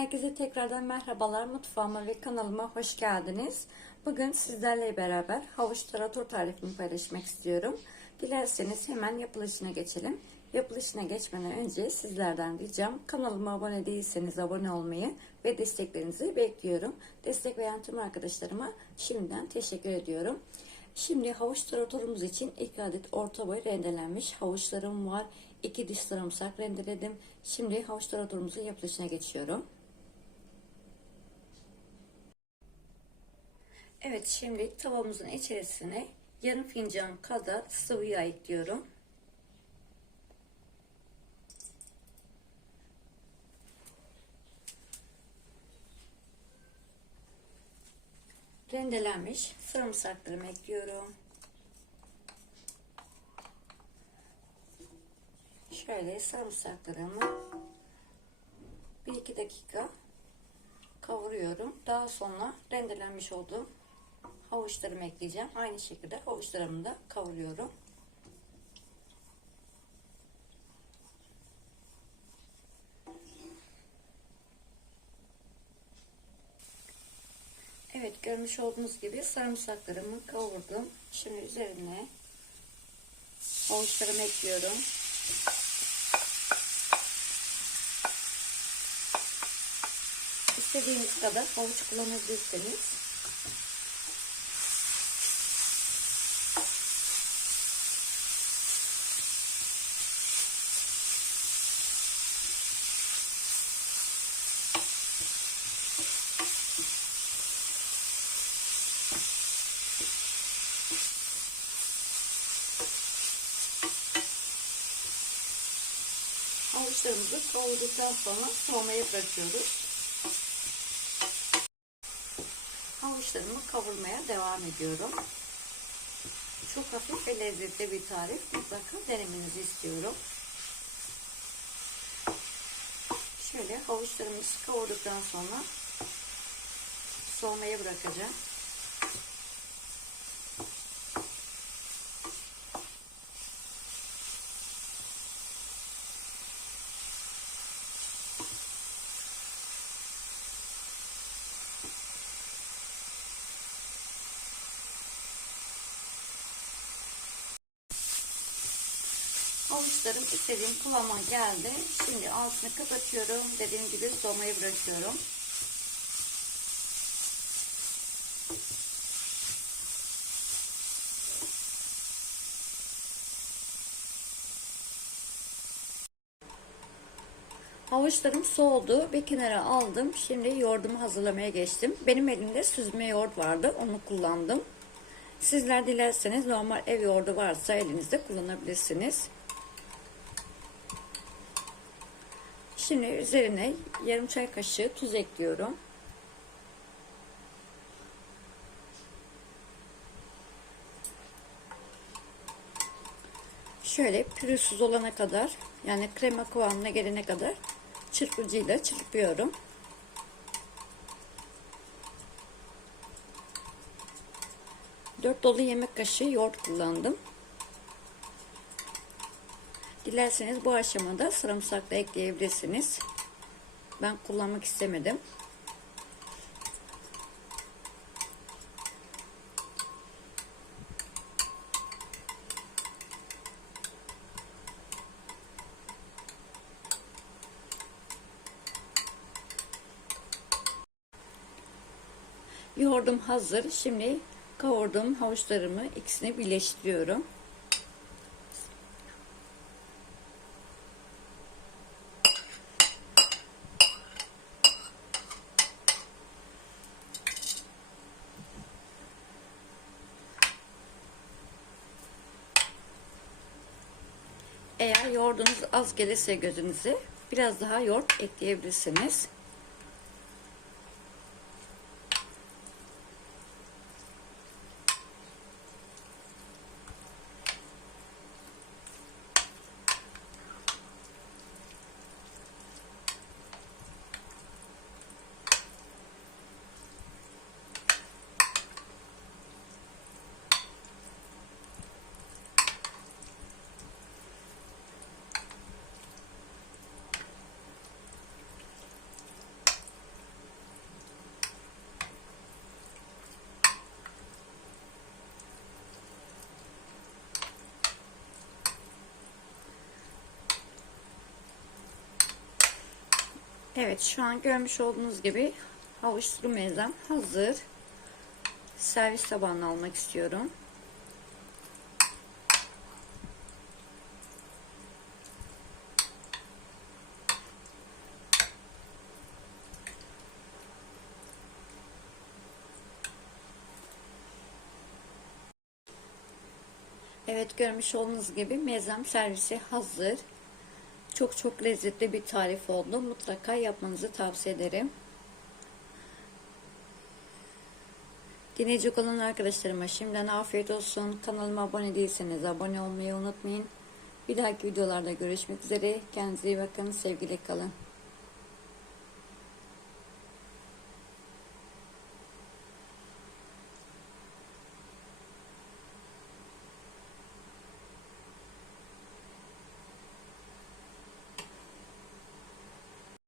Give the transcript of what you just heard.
Herkese tekrardan merhabalar. Mutfağıma ve kanalıma hoş geldiniz. Bugün sizlerle beraber havuç tarator tarifimi paylaşmak istiyorum. Dilerseniz hemen yapılışına geçelim. Yapılışına geçmeden önce sizlerden ricam kanalıma abone değilseniz abone olmayı ve desteklerinizi bekliyorum. Destek veren tüm arkadaşlarıma şimdiden teşekkür ediyorum. Şimdi havuç taratorumuz için 2 adet orta boy rendelenmiş havuçlarım var. 2 diş sarımsak rendeledim. Şimdi havuç taratorumuzun yapılışına geçiyorum. Evet şimdi tavamızın içerisine yarım fincan kadar sıvı yağ ekliyorum. Rendelenmiş sarımsaklarımı ekliyorum. Şöyle sarımsaklarımı 1-2 dakika kavuruyorum. Daha sonra rendelenmiş olduğum havuçlarımı ekleyeceğim. Aynı şekilde havuçlarımı da kavuruyorum. Evet görmüş olduğunuz gibi sarımsaklarımı kavurdum. Şimdi üzerine havuçlarımı ekliyorum. İstediğiniz kadar havuç kullanabilirsiniz. Havuçlarımızı kavurduktan sonra soğumaya bırakıyoruz. Havuçlarımı kavurmaya devam ediyorum. Çok hafif ve lezzetli bir tarif. Mutlaka denemenizi istiyorum. Şöyle havuçlarımızı kavurduktan sonra soğumaya bırakacağım. Havuçlarım istediğim kıvama geldi. Şimdi altını kapatıyorum. Dediğim gibi soğumaya bırakıyorum. Havuçlarım soğudu ve kenara aldım. Şimdi yoğurdumu hazırlamaya geçtim. Benim elimde süzme yoğurt vardı. Onu kullandım. Sizler dilerseniz normal ev yoğurdu varsa elinizde kullanabilirsiniz. Şimdi üzerine yarım çay kaşığı tuz ekliyorum. Şöyle pürüzsüz olana kadar yani krema kıvamına gelene kadar çırpıcıyla çırpıyorum. Dört dolu yemek kaşığı yoğurt kullandım. Dilerseniz bu aşamada sarımsak da ekleyebilirsiniz. Ben kullanmak istemedim. Yoğurdum hazır. Şimdi kavurduğum havuçlarımı ikisini birleştiriyorum. Eğer yoğurdunuz az gelirse gözünüze biraz daha yoğurt ekleyebilirsiniz. Evet şu an görmüş olduğunuz gibi havuçlu mezem hazır. Servis tabağına almak istiyorum. Evet görmüş olduğunuz gibi mezem servisi hazır. Çok çok lezzetli bir tarif oldu. Mutlaka yapmanızı tavsiye ederim. Dinleyecek olan arkadaşlarıma şimdiden afiyet olsun. Kanalıma abone değilseniz abone olmayı unutmayın. Bir dahaki videolarda görüşmek üzere. Kendinize iyi bakın. Sevgiyle kalın.